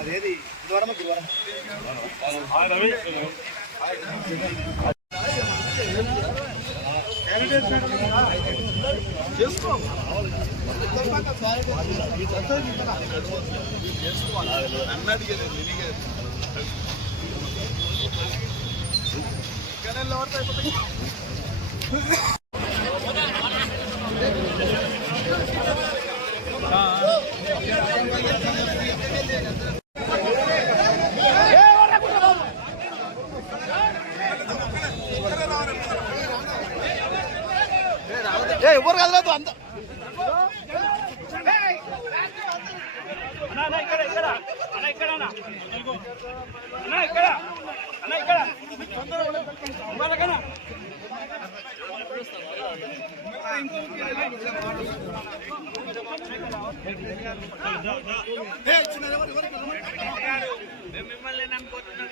అదేది ఎవరు కదలేదు అంత మిమ్మల్ని నమ్ముకుంటున్నాం.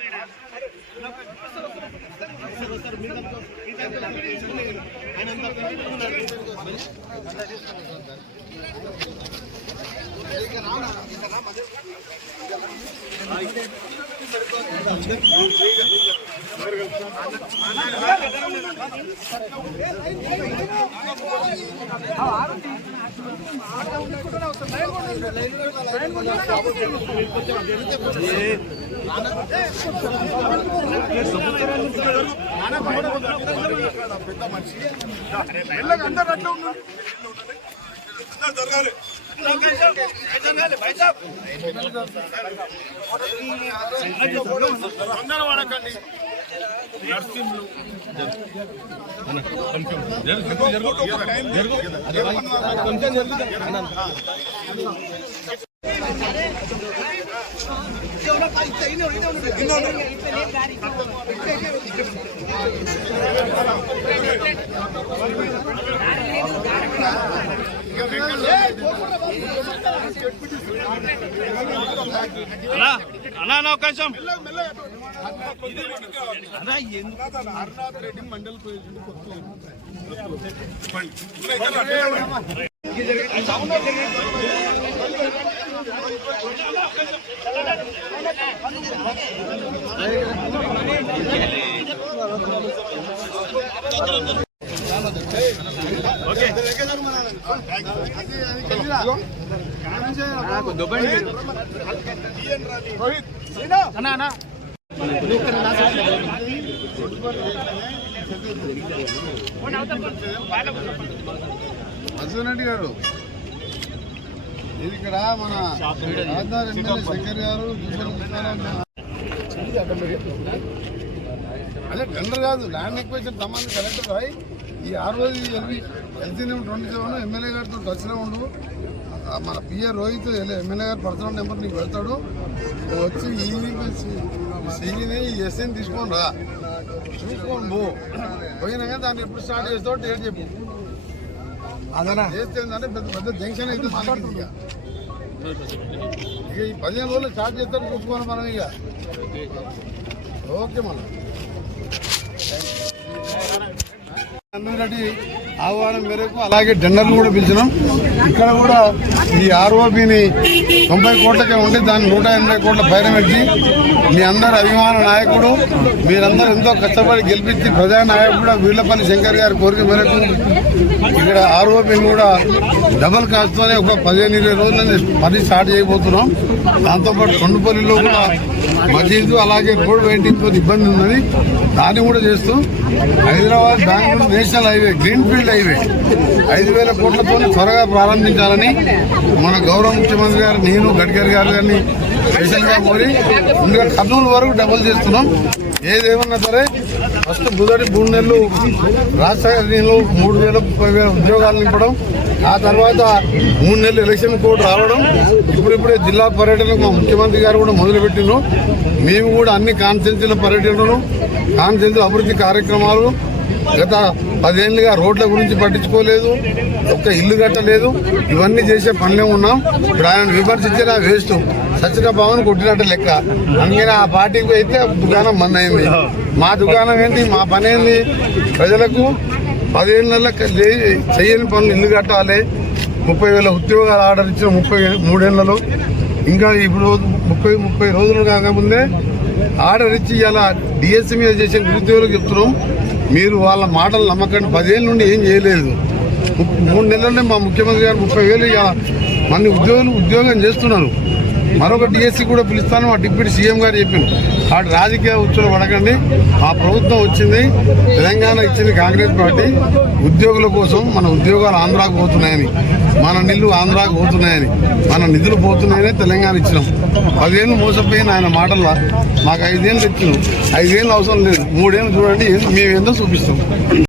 పెద్ద మనిషి అందరూ అట్లా ఉన్నారు. జరగాలి అందరూ వాడకండి. నర్సింహులు అన్నా అవకాశం హరినాథ్ రెడ్డి మండల్ అర్జునరెడ్డి గారు ఇది ఇక్కడ మన రాజధాని ఎమ్మెల్యే శంకర్ గారు అదే టెండర్ కాదు, ల్యాండ్ ఎక్వేషన్ సంబంధం కరెక్ట్ రాయి. ఈ 6 రోజు ఎల్సీ నెంబర్ 27 ఎమ్మెల్యే గారితో టచ్లో ఉండు. మన పిఆర్ రోహిత్ ఎమ్మెల్యే గారు పర్సనల్ నెంబర్ నీకు పెడతాడు. వచ్చి ఈని ఎస్ఎన్ తీసుకొని రా, చూసుకొని పోయినాక దాన్ని ఎప్పుడు స్టార్ట్ చేస్తావు డేట్ చెప్పు. అదనా చేస్తే అంటే పెద్ద పెద్ద జంక్షన్ అయితే ఇక ఈ 15 రోజులు స్టార్ట్ చేస్తారు, చూసుకోవాలి మనం. ఇక ఓకే మనం రెడ్డి ఆహ్వానం మేరకు అలాగే టెండర్లు కూడా పిలిచినాం. ఇక్కడ కూడా ఈ ఆర్ఓబిని 90 కోట్లకే ఉండి దాన్ని 180 కోట్ల పైన పెట్టి మీ అందరు అభిమాన నాయకుడు మీరందరూ ఎంతో కష్టపడి గెలిపించి ప్రజానాయకుడు వీళ్లపల్లి శంకర్ గారి కోరిక మేరకు ఇక్కడ ఆర్ఓబిని కూడా డబల్ కాస్తూనే ఒక 15-20 రోజులని పని స్టార్ట్ చేయబోతున్నాం. దాంతోపాటు కొండపల్లిలో కూడా మసీదు అలాగే రోడ్ వెయిటింగ్తో ఇబ్బంది ఉన్నది, దాన్ని కూడా చేస్తూ Hyderabad Bengaluru national highway green field highway 5,000 కోట్లతో త్వరగా ప్రారంభించాలని మన గౌరవ ముఖ్యమంత్రి గారు, నేను గడ్కరీ గారు గారిని స్పెషల్గా కోరి ముందుగా కర్నూలు వరకు డబుల్ చేస్తున్నాం. ఏదేమన్నా సరే ఫస్ట్ మొదటి 3 నెలలు రాష్ట్రంలో 3,000-30,000 ఉద్యోగాలు నింపడం, ఆ తర్వాత 3 నెలలు ఎలక్షన్ కోడ్ రావడం, ఇప్పుడిప్పుడే జిల్లా పర్యటనకు మా ముఖ్యమంత్రి గారు కూడా మొదలుపెట్టినారు. మేము కూడా అన్ని కాన్స్టిట్యున్సీల పర్యటనలు, కాన్స్టిట్యున్సీ అభివృద్ధి కార్యక్రమాలు గత 10 ఏళ్ళుగా రోడ్ల గురించి పట్టించుకోలేదు, ఒక్క ఇల్లు కట్టలేదు, ఇవన్నీ చేసే పనిలో ఉన్నాం. ఇప్పుడు ఆయన విమర్శించినా వేస్ట్, సచిన భవన్ కొట్టినట్టు లెక్క. అందుకని ఆ పార్టీకి అయితే దుకాణం బంద్ అయింది. మా దుకాణం ఏంటి, మా పని ఏంటి, ప్రజలకు 10 ఏళ్ళ చెయ్యని పనులు ఇల్లు కట్టాలి, 30,000 ఉద్యోగాలు ఆర్డర్ ఇచ్చిన 33 ఏళ్లలో. ఇంకా ఇప్పుడు 30 రోజులు కాకముందే ఆర్డర్ ఇచ్చి ఇలా డిఎస్సీ మీద చేసిన నిరుద్యోగులకు చెప్తున్నాం, మీరు వాళ్ళ మాటలు నమ్మకండి. 10 ఏళ్ళ నుండి ఏం చేయలేదు. 3 నెలల్లోనే మా ముఖ్యమంత్రి గారు 30,000 మంది ఉద్యోగం చేస్తున్నారు. మరొక డిఎస్సీ కూడా పిలుస్తాను మా డిప్యూటీ సీఎం గారు చెప్పారు. వాటి రాజకీయ ఉచ్చులు పడకండి. మా ప్రభుత్వం వచ్చింది, తెలంగాణ ఇచ్చింది కాంగ్రెస్ పార్టీ ఉద్యోగుల కోసం. మన ఉద్యోగాలు ఆంధ్రాకు పోతున్నాయని, మన నిధులు ఆంధ్రాకు పోతున్నాయని, మన నిధులు పోతున్నాయని తెలంగాణ ఇచ్చినాం. 10 ఏళ్ళు మోసపోయిన ఆయన మాటల్లో మాకు 5 ఏళ్ళు ఇచ్చినాం. 5 ఏళ్ళు అవసరం లేదు, 3 ఏళ్ళు చూడండి మేము ఏందో చూపిస్తాం.